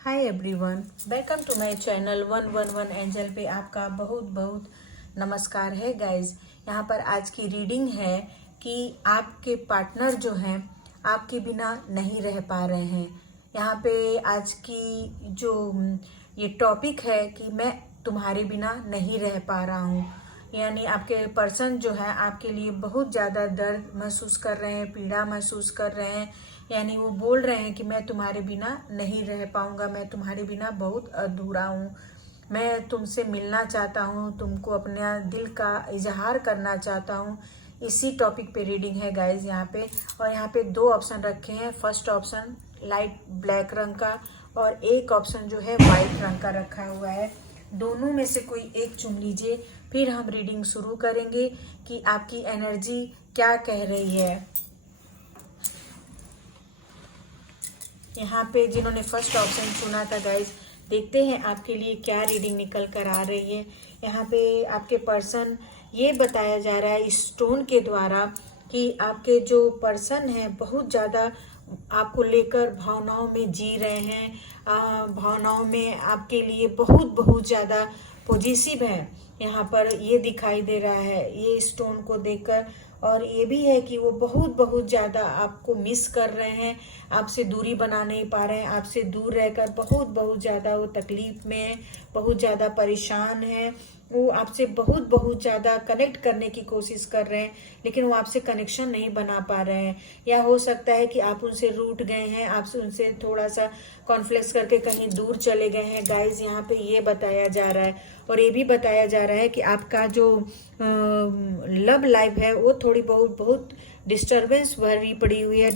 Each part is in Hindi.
Hi everyone, welcome to my channel 111 angel पे आपका बहुत बहुत नमस्कार है गाइज। यहाँ पर आज की रीडिंग है कि आपके पार्टनर जो हैं आपके बिना नहीं रह पा रहे हैं। यहाँ पे आज की जो ये टॉपिक है कि मैं तुम्हारे बिना नहीं रह पा रहा हूँ, यानी आपके पर्सन जो है आपके लिए बहुत ज़्यादा दर्द महसूस कर रहे हैं, पीड़ा महसूस कर रहे हैं। यानी वो बोल रहे हैं कि मैं तुम्हारे बिना नहीं रह पाऊंगा, मैं तुम्हारे बिना बहुत अधूरा हूँ, मैं तुमसे मिलना चाहता हूँ, तुमको अपना दिल का इजहार करना चाहता हूँ। इसी टॉपिक पे रीडिंग है गाइज यहाँ पे। और यहाँ पे दो ऑप्शन रखे हैं। फर्स्ट ऑप्शन लाइट ब्लैक रंग का और एक ऑप्शन जो है वाइट रंग का रखा हुआ है। दोनों में से कोई एक चुन लीजिए, फिर हम रीडिंग शुरू करेंगे कि आपकी एनर्जी क्या कह रही है। यहाँ पे जिन्होंने फर्स्ट ऑप्शन चुना था गाइज, देखते हैं आपके लिए क्या रीडिंग निकल कर आ रही है। यहाँ पे आपके पर्सन, ये बताया जा रहा है इस स्टोन के द्वारा कि आपके जो पर्सन है बहुत ज़्यादा आपको लेकर भावनाओं में जी रहे हैं, भावनाओं में आपके लिए बहुत बहुत ज़्यादा पॉजिटिव है। यहाँ पर ये दिखाई दे रहा है ये स्टोन को देखकर। और ये भी है कि वो बहुत बहुत ज़्यादा आपको मिस कर रहे हैं, आपसे दूरी बना नहीं पा रहे हैं, आपसे दूर रहकर बहुत बहुत ज़्यादा वो तकलीफ में है, बहुत ज़्यादा परेशान है। वो आपसे बहुत बहुत ज़्यादा कनेक्ट करने की कोशिश कर रहे हैं, लेकिन वो आपसे कनेक्शन नहीं बना पा रहे हैं। या हो सकता है कि आप उनसे रूठ गए हैं, आप उनसे थोड़ा सा कॉन्फ्लिक्ट करके कहीं दूर चले गए हैं गाइज, यहाँ पे ये बताया जा रहा है। और ये भी बताया जा रहा है कि आपका जो लव लाइफ है वो थोड़ी बहुत डिस्टरबेंस भरी पड़ी हुई है,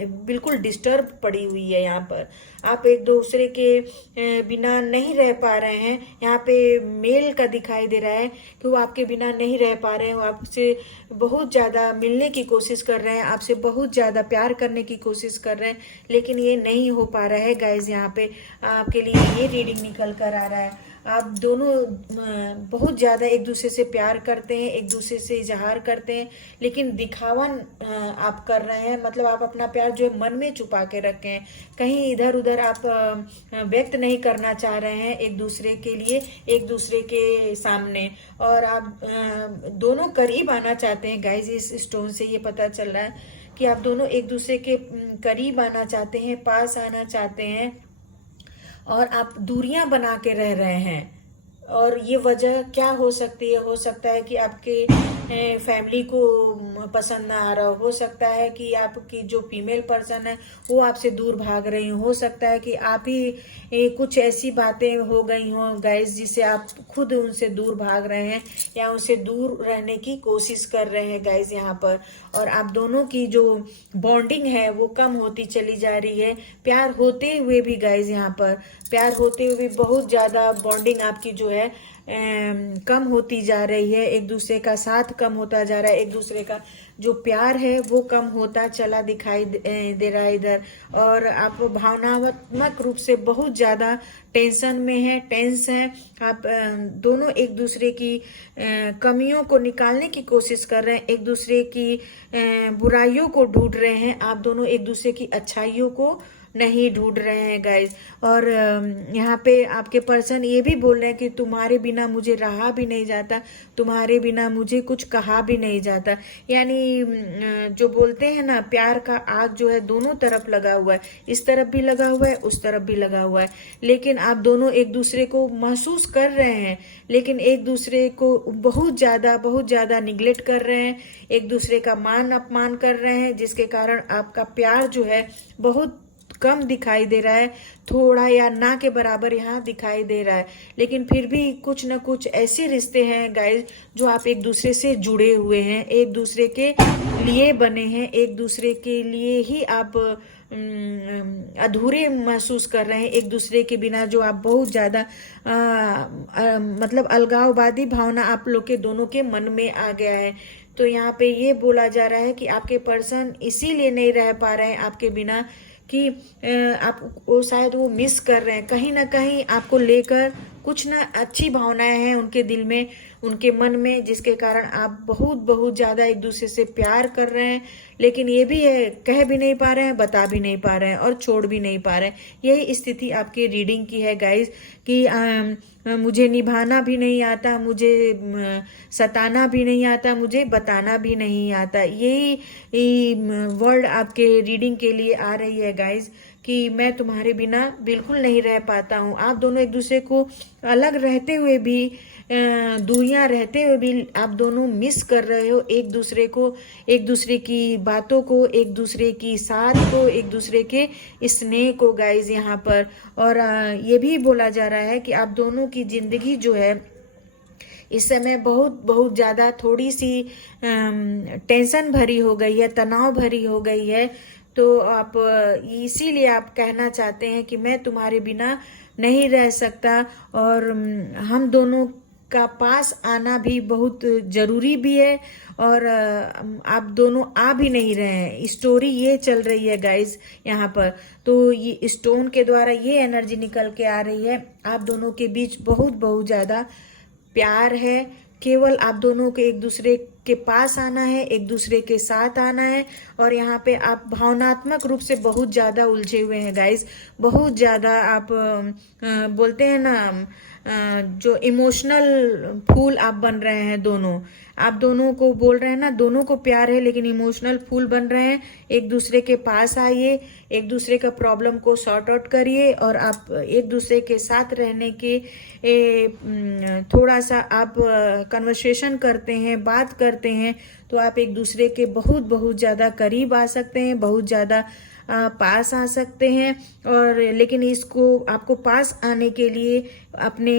बिल्कुल डिस्टर्ब पड़ी हुई है। यहाँ पर आप एक दूसरे के बिना नहीं रह पा रहे हैं। यहाँ पे मेल का दिखाई दे रहा है कि वो आपके बिना नहीं रह पा रहे हैं, वो आपसे बहुत ज़्यादा मिलने की कोशिश कर रहे हैं, आपसे बहुत ज़्यादा प्यार करने की कोशिश कर रहे हैं, लेकिन ये नहीं हो पा रहा है गाइज। यहाँ पे आपके लिए ये रीडिंग निकल कर आ रहा है। आप दोनों बहुत ज़्यादा एक दूसरे से प्यार करते हैं, एक दूसरे से इजहार करते हैं, लेकिन दिखावा आप कर रहे हैं। मतलब आप अपना प्यार जो है मन में छुपा के रखे हैं, कहीं इधर उधर आप व्यक्त नहीं करना चाह रहे हैं एक दूसरे के लिए, एक दूसरे के सामने। और आप दोनों करीब आना चाहते हैं गाइज। इस स्टोन से ये पता चल रहा है कि आप दोनों एक दूसरे के करीब आना चाहते हैं, पास आना चाहते हैं, और आप दूरियां बना के रह रहे हैं। और ये वजह क्या हो सकती है? हो सकता है कि आपके फैमिली को पसंद ना आ रहा हो सकता है कि आपकी जो फीमेल पर्सन है वो आपसे दूर भाग रही हो सकता है कि आप ही कुछ ऐसी बातें हो गई हों गाइस जिससे आप खुद उनसे दूर भाग रहे हैं या उनसे दूर रहने की कोशिश कर रहे हैं गाइस यहाँ पर। और आप दोनों की जो बॉन्डिंग है वो कम होती चली जा रही है, प्यार होते हुए भी गाइस, यहाँ पर प्यार होते हुए भी बहुत ज़्यादा बॉन्डिंग आपकी जो है कम होती जा रही है। एक दूसरे का साथ कम होता जा रहा है, एक दूसरे का जो प्यार है वो कम होता चला दिखाई दे रहा है इधर। और आप भावनात्मक रूप से बहुत ज़्यादा टेंशन में है, टेंस हैं आप। दोनों एक दूसरे की कमियों को निकालने की कोशिश कर रहे हैं, एक दूसरे की बुराइयों को ढूंढ रहे हैं, आप दोनों एक दूसरे की अच्छाइयों को नहीं ढूंढ रहे हैं गाइज। और यहाँ पे आपके पर्सन ये भी बोल रहे हैं कि तुम्हारे बिना मुझे रहा भी नहीं जाता, तुम्हारे बिना मुझे कुछ कहा भी नहीं जाता। यानी जो बोलते हैं ना, प्यार का आग जो है दोनों तरफ लगा हुआ है, इस तरफ भी लगा हुआ है, उस तरफ भी लगा हुआ है, लेकिन आप दोनों एक दूसरे को महसूस कर रहे हैं, लेकिन एक दूसरे को बहुत ज़्यादा निगलेक्ट कर रहे हैं, एक दूसरे का मान अपमान कर रहे हैं, जिसके कारण आपका प्यार जो है बहुत कम दिखाई दे रहा है, थोड़ा या ना के बराबर यहाँ दिखाई दे रहा है। लेकिन फिर भी कुछ न कुछ ऐसे रिश्ते हैं गाइस जो आप एक दूसरे से जुड़े हुए हैं, एक दूसरे के लिए बने हैं, एक दूसरे के लिए ही आप अधूरे महसूस कर रहे हैं। एक दूसरे के बिना जो आप बहुत ज़्यादा मतलब अलगाववादी भावना आप लोग के दोनों के मन में आ गया है। तो यहाँ पे ये बोला जा रहा है कि आपके पर्सन इसीलिए नहीं रह पा रहे हैं आपके बिना कि आप वो शायद वो मिस कर रहे हैं, कहीं ना कहीं आपको लेकर कुछ ना अच्छी भावनाएं हैं उनके दिल में, उनके मन में, जिसके कारण आप बहुत बहुत ज़्यादा एक दूसरे से प्यार कर रहे हैं। लेकिन ये भी है, कह भी नहीं पा रहे हैं, बता भी नहीं पा रहे हैं और छोड़ भी नहीं पा रहे हैं। यही स्थिति आपकी रीडिंग की है गाइज कि मुझे निभाना भी नहीं आता, मुझे सताना भी नहीं आता, मुझे बताना भी नहीं आता। यही वर्ड आपके रीडिंग के लिए आ रही है गाइज कि मैं तुम्हारे बिना बिल्कुल नहीं रह पाता हूँ। आप दोनों एक दूसरे को अलग रहते हुए भी, दूरियां रहते हुए भी आप दोनों मिस कर रहे हो एक दूसरे को, एक दूसरे की बातों को, एक दूसरे की साथ को, एक दूसरे के स्नेह को गाइज यहाँ पर। और ये भी बोला जा रहा है कि आप दोनों की जिंदगी जो है इस समय बहुत बहुत ज़्यादा थोड़ी सी टेंशन भरी हो गई है, तनाव भरी हो गई है। तो आप इसीलिए आप कहना चाहते हैं कि मैं तुम्हारे बिना नहीं रह सकता, और हम दोनों का पास आना भी बहुत ज़रूरी भी है, और आप दोनों आ भी नहीं रहे हैं। स्टोरी ये चल रही है गाइज यहाँ पर। तो ये स्टोन के द्वारा ये एनर्जी निकल के आ रही है, आप दोनों के बीच बहुत बहुत ज़्यादा प्यार है। केवल आप दोनों को एक दूसरे के पास आना है, एक दूसरे के साथ आना है। और यहाँ पे आप भावनात्मक रूप से बहुत ज़्यादा उलझे हुए हैं गाइस, बहुत ज़्यादा। आप बोलते हैं ना, जो इमोशनल फूल आप बन रहे हैं दोनों। आप दोनों को बोल रहे हैं ना, दोनों को प्यार है लेकिन इमोशनल फूल बन रहे हैं। एक दूसरे के पास आइए, एक दूसरे का प्रॉब्लम को सॉर्ट आउट करिए, और आप एक दूसरे के साथ रहने के थोड़ा सा आप कन्वर्सेशन करते हैं, बात करते हैं, तो आप एक दूसरे के बहुत बहुत ज़्यादा करीब आ सकते हैं, बहुत ज़्यादा पास आ सकते हैं। और लेकिन इसको आपको पास आने के लिए, अपने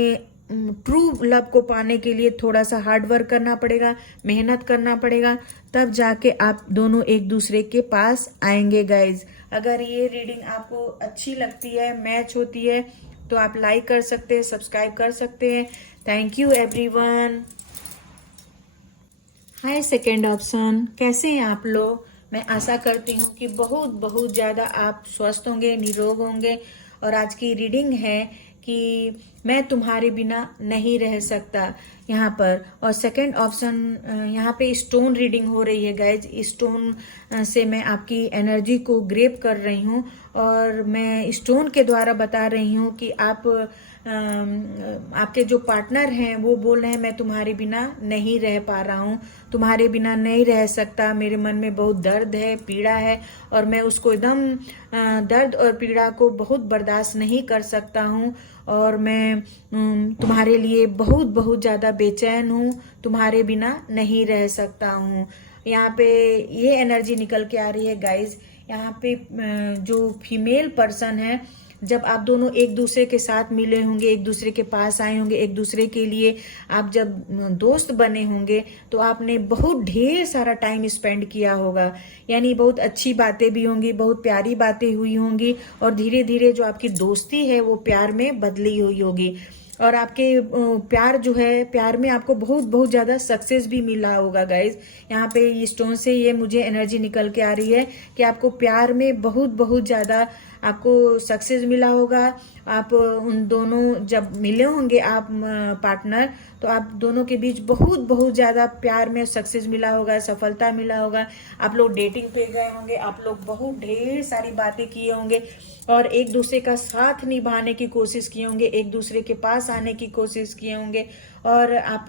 ट्रू लव को पाने के लिए थोड़ा सा हार्ड वर्क करना पड़ेगा, मेहनत करना पड़ेगा, तब जाके आप दोनों एक दूसरे के पास आएंगे गाइज। अगर ये रीडिंग आपको अच्छी लगती है, मैच होती है, तो आप लाइक कर सकते हैं, सब्सक्राइब कर सकते हैं। Thank you everyone. Hi second option, कैसे हैं आप लोग? मैं आशा करती हूँ कि बहुत बहुत ज़्यादा आप स्वस्थ होंगे, निरोग होंगे। और आज की रीडिंग है कि मैं तुम्हारे बिना नहीं रह सकता यहाँ पर। और सेकंड ऑप्शन, यहाँ पे स्टोन रीडिंग हो रही है गाइज। स्टोन से मैं आपकी एनर्जी को ग्रैब कर रही हूँ, और मैं स्टोन के द्वारा बता रही हूँ कि आपके जो पार्टनर हैं वो बोल रहे हैं मैं तुम्हारे बिना नहीं रह पा रहा हूँ, तुम्हारे बिना नहीं रह सकता, मेरे मन में बहुत दर्द है, पीड़ा है, और मैं उसको एकदम दर्द और पीड़ा को बहुत बर्दाश्त नहीं कर सकता हूँ, और मैं तुम्हारे लिए बहुत बहुत ज़्यादा बेचैन हूँ, तुम्हारे बिना नहीं रह सकता हूँ। यहाँ पे ये एनर्जी निकल के आ रही है गाइज। यहाँ पे जो फीमेल पर्सन है, जब आप दोनों एक दूसरे के साथ मिले होंगे, एक दूसरे के पास आए होंगे, एक दूसरे के लिए आप जब दोस्त बने होंगे, तो आपने बहुत ढेर सारा टाइम स्पेंड किया होगा। यानी बहुत अच्छी बातें भी होंगी, बहुत प्यारी बातें हुई होंगी, और धीरे धीरे जो आपकी दोस्ती है वो प्यार में बदली हुई होगी। और आपके प्यार जो है, प्यार में आपको बहुत बहुत ज़्यादा सक्सेस भी मिला होगा गाइज। यहाँ पे ये स्टोन से ये मुझे एनर्जी निकल के आ रही है कि आपको प्यार में बहुत बहुत ज़्यादा आपको सक्सेस मिला होगा। आप उन दोनों जब मिले होंगे, आप पार्टनर, तो आप दोनों के बीच बहुत बहुत ज़्यादा प्यार में सक्सेस मिला होगा, सफलता मिला होगा। आप लोग डेटिंग पे गए होंगे, आप लोग बहुत ढेर सारी बातें किए होंगे, और एक दूसरे का साथ निभाने की कोशिश किए होंगे, एक दूसरे के पास आने की कोशिश किए होंगे, और आप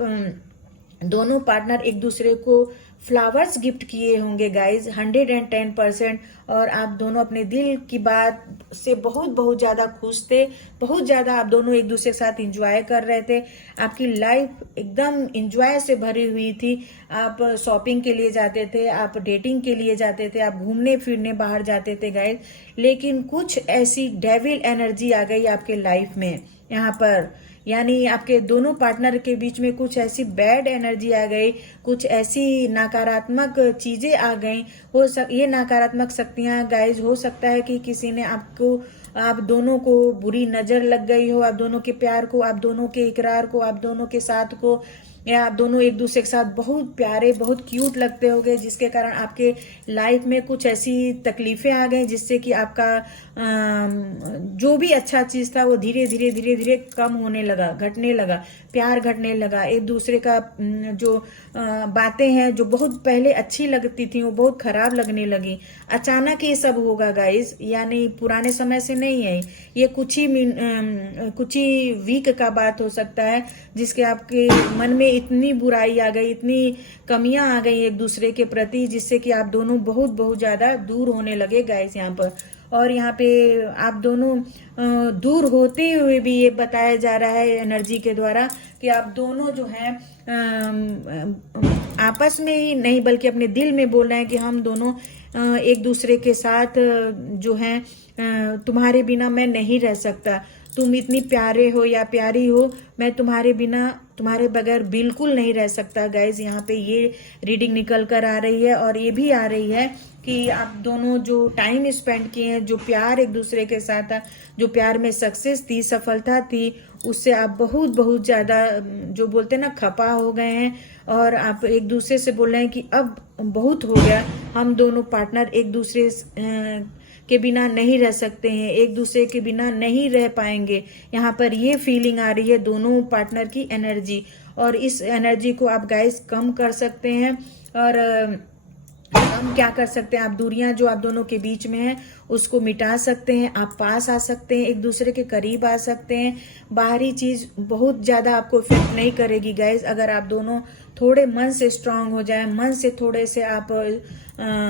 दोनों पार्टनर एक दूसरे को फ्लावर्स गिफ्ट किए होंगे गाइज, 110%। और आप दोनों अपने दिल की बात से बहुत बहुत ज़्यादा खुश थे, बहुत ज़्यादा आप दोनों एक दूसरे के साथ इंजॉय कर रहे थे। आपकी लाइफ एकदम इंजॉय से भरी हुई थी। आप शॉपिंग के लिए जाते थे, आप डेटिंग के लिए जाते थे, आप घूमने फिरने बाहर जाते थे गाइज। लेकिन कुछ ऐसी डेविल एनर्जी आ गई आपके लाइफ में यहाँ पर, यानी आपके दोनों पार्टनर के बीच में कुछ ऐसी बैड एनर्जी आ गई, कुछ ऐसी नकारात्मक चीजें आ गई। ये नकारात्मक शक्तियां गाइज, हो सकता है कि किसी ने आप दोनों को बुरी नजर लग गई हो, आप दोनों के प्यार को, आप दोनों के इकरार को, आप दोनों के साथ को या आप दोनों एक दूसरे के साथ बहुत प्यारे, बहुत क्यूट लगते होगे, जिसके कारण आपके लाइफ में कुछ ऐसी तकलीफें आ गई जिससे कि आपका जो भी अच्छा चीज था वो धीरे धीरे धीरे धीरे कम होने लगा, घटने लगा, प्यार घटने लगा। एक दूसरे का जो बातें हैं जो बहुत पहले अच्छी लगती थी वो बहुत खराब लगने लगी। अचानक ये सब होगा गाइस, यानी पुराने समय से नहीं है ये, कुछ ही वीक का बात हो सकता है जिसके आपके मन में इतनी बुराई आ गई, इतनी कमियां आ गई एक दूसरे के प्रति, जिससे कि आप दोनों बहुत बहुत ज्यादा दूर होने लगे गाइस यहाँ पर। और यहाँ पे आप दोनों दूर होते हुए भी ये बताया जा रहा है एनर्जी के द्वारा कि आप दोनों जो हैं आपस में ही नहीं बल्कि अपने दिल में बोल रहे हैं कि हम दोनों एक दूसरे के साथ जो हैं तुम्हारे बिना मैं नहीं रह सकता, तुम इतनी प्यारे हो या प्यारी हो, मैं तुम्हारे बिना, तुम्हारे बगैर बिल्कुल नहीं रह सकता। गाइज यहाँ पे ये रीडिंग निकल कर आ रही है और ये भी आ रही है कि आप दोनों जो टाइम स्पेंड किए हैं, जो प्यार एक दूसरे के साथ था, जो प्यार में सक्सेस थी, सफलता थी, उससे आप बहुत बहुत ज़्यादा जो बोलते हैं ना खपा हो गए हैं। और आप एक दूसरे से बोल रहे हैं कि अब बहुत हो गया, हम दोनों पार्टनर एक दूसरे के बिना नहीं रह सकते हैं, एक दूसरे के बिना नहीं रह पाएंगे। यहाँ पर ये फीलिंग आ रही है दोनों पार्टनर की एनर्जी, और इस एनर्जी को आप गाइस कम कर सकते हैं। और हम क्या कर सकते हैं, आप दूरियां जो आप दोनों के बीच में है उसको मिटा सकते हैं, आप पास आ सकते हैं, एक दूसरे के करीब आ सकते हैं। बाहरी चीज बहुत ज्यादा आपको इफेक्ट नहीं करेगी गाइस, अगर आप दोनों थोड़े मन से स्ट्रांग हो जाए, मन से थोड़े से आप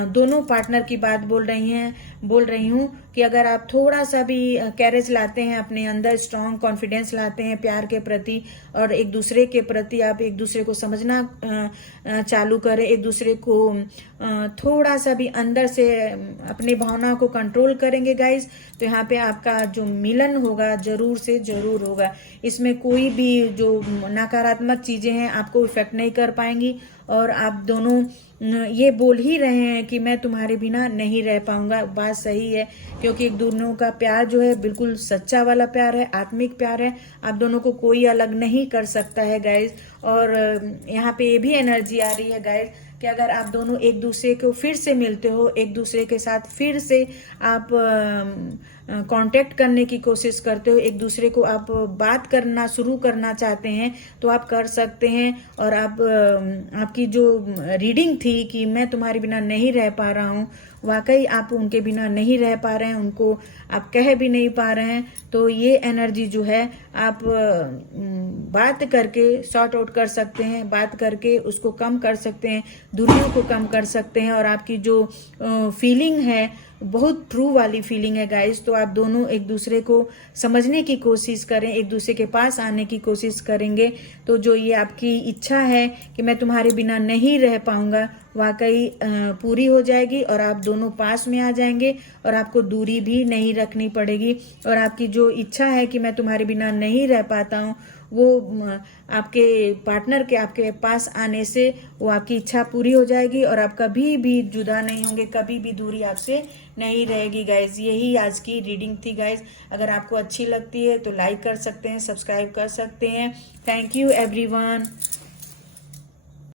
दोनों पार्टनर की बात बोल रही हूँ कि अगर आप थोड़ा सा भी कैरेज लाते हैं अपने अंदर, स्ट्रांग कॉन्फिडेंस लाते हैं प्यार के प्रति और एक दूसरे के प्रति, आप एक दूसरे को समझना चालू करें, एक दूसरे को थोड़ा सा भी अंदर से अपनी भावना को कंट्रोल करेंगे गाइस, तो यहाँ पे आपका जो मिलन होगा जरूर से जरूर होगा। इसमें कोई भी जो नकारात्मक चीजें हैं आपको इफेक्ट नहीं कर पाएंगी। और आप दोनों ये बोल ही रहे हैं कि मैं तुम्हारे बिना नहीं रह पाऊंगा, बात सही है, क्योंकि एक दोनों का प्यार जो है बिल्कुल सच्चा वाला प्यार है, आत्मिक प्यार है, आप दोनों को कोई अलग नहीं कर सकता है गाइज। और यहाँ पे ये भी एनर्जी आ रही है गाइज कि अगर आप दोनों एक दूसरे को फिर से मिलते हो, एक दूसरे के साथ फिर से आप कांटेक्ट करने की कोशिश करते हो, एक दूसरे को आप बात करना शुरू करना चाहते हैं तो आप कर सकते हैं। और आप आपकी जो रीडिंग थी कि मैं तुम्हारे बिना नहीं रह पा रहा हूँ, वाकई आप उनके बिना नहीं रह पा रहे हैं, उनको आप कह भी नहीं पा रहे हैं, तो ये एनर्जी जो है आप बात करके सॉर्ट आउट कर सकते हैं, बात करके उसको कम कर सकते हैं, दूरियों को कम कर सकते हैं। और आपकी जो फीलिंग है बहुत ट्रू वाली फीलिंग है गाइस, तो आप दोनों एक दूसरे को समझने की कोशिश करें, एक दूसरे के पास आने की कोशिश करेंगे, तो जो ये आपकी इच्छा है कि मैं तुम्हारे बिना नहीं रह पाऊंगा वाकई पूरी हो जाएगी और आप दोनों पास में आ जाएंगे और आपको दूरी भी नहीं रखनी पड़ेगी। और आपकी जो इच्छा है कि मैं तुम्हारे बिना नहीं रह पाता हूँ, वो आपके पार्टनर के आपके पास आने से वो आपकी इच्छा पूरी हो जाएगी और आप कभी भी जुदा नहीं होंगे, कभी भी दूरी आपसे नहीं रहेगी गाइज। यही आज की रीडिंग थी गाइज। अगर आपको अच्छी लगती है तो लाइक कर सकते हैं, सब्सक्राइब कर सकते हैं। Thank you everyone.